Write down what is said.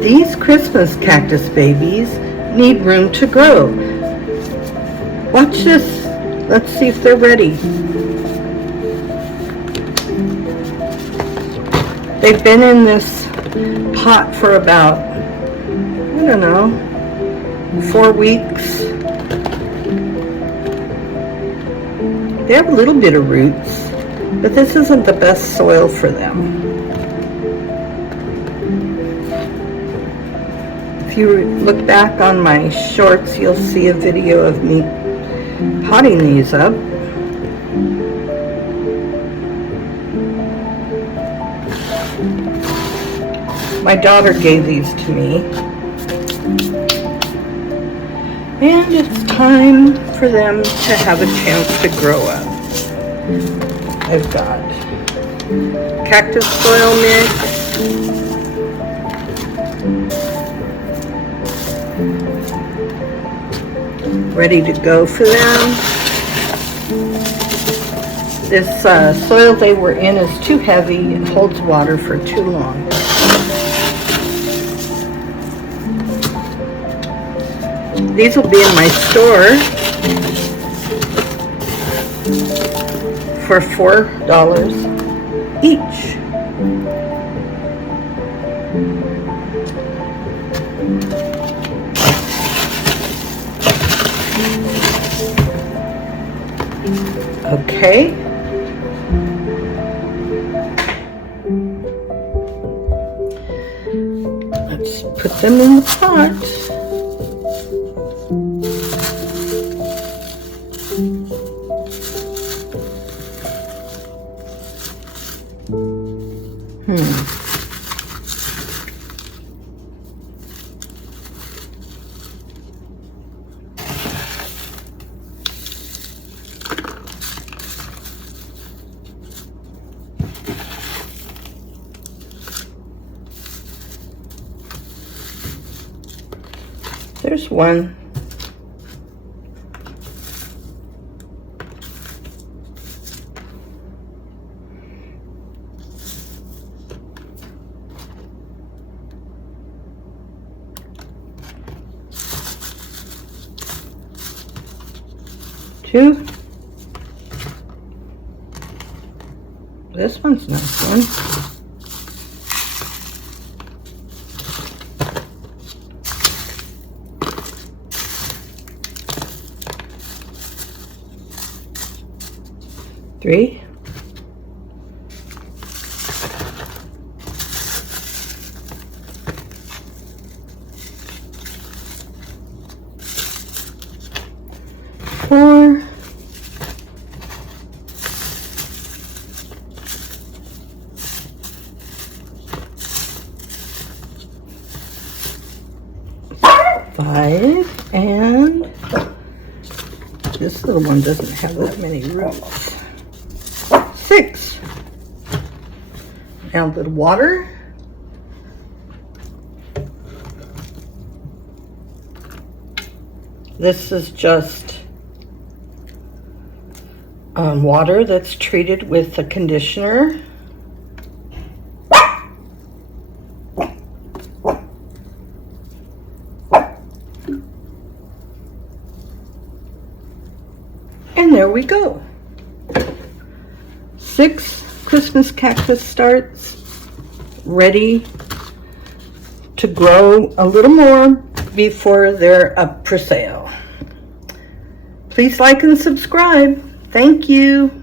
These Christmas cactus babies need room to grow. Watch this. Let's see if they're ready. They've been in this pot for about, I don't know, 4 weeks. They have a little bit of roots, but this isn't the best soil for them. If you look back on my shorts, you'll see a video of me potting these up. My daughter gave these to me. And it's time for them to have a chance to grow up. I've got cactus soil mix, ready to go for them. This soil they were in is too heavy. It holds water for too long. These will be in my store for $4 each. Okay. Let's put them in the pot. There's one. Two. This one's nice one. Three. Four. Five. And this little one doesn't have that many roots. 6. Now a little water. This is just water that's treated with a conditioner. And there we go. 6 Christmas cactus starts ready to grow a little more before they're up for sale. Please like and subscribe. Thank you.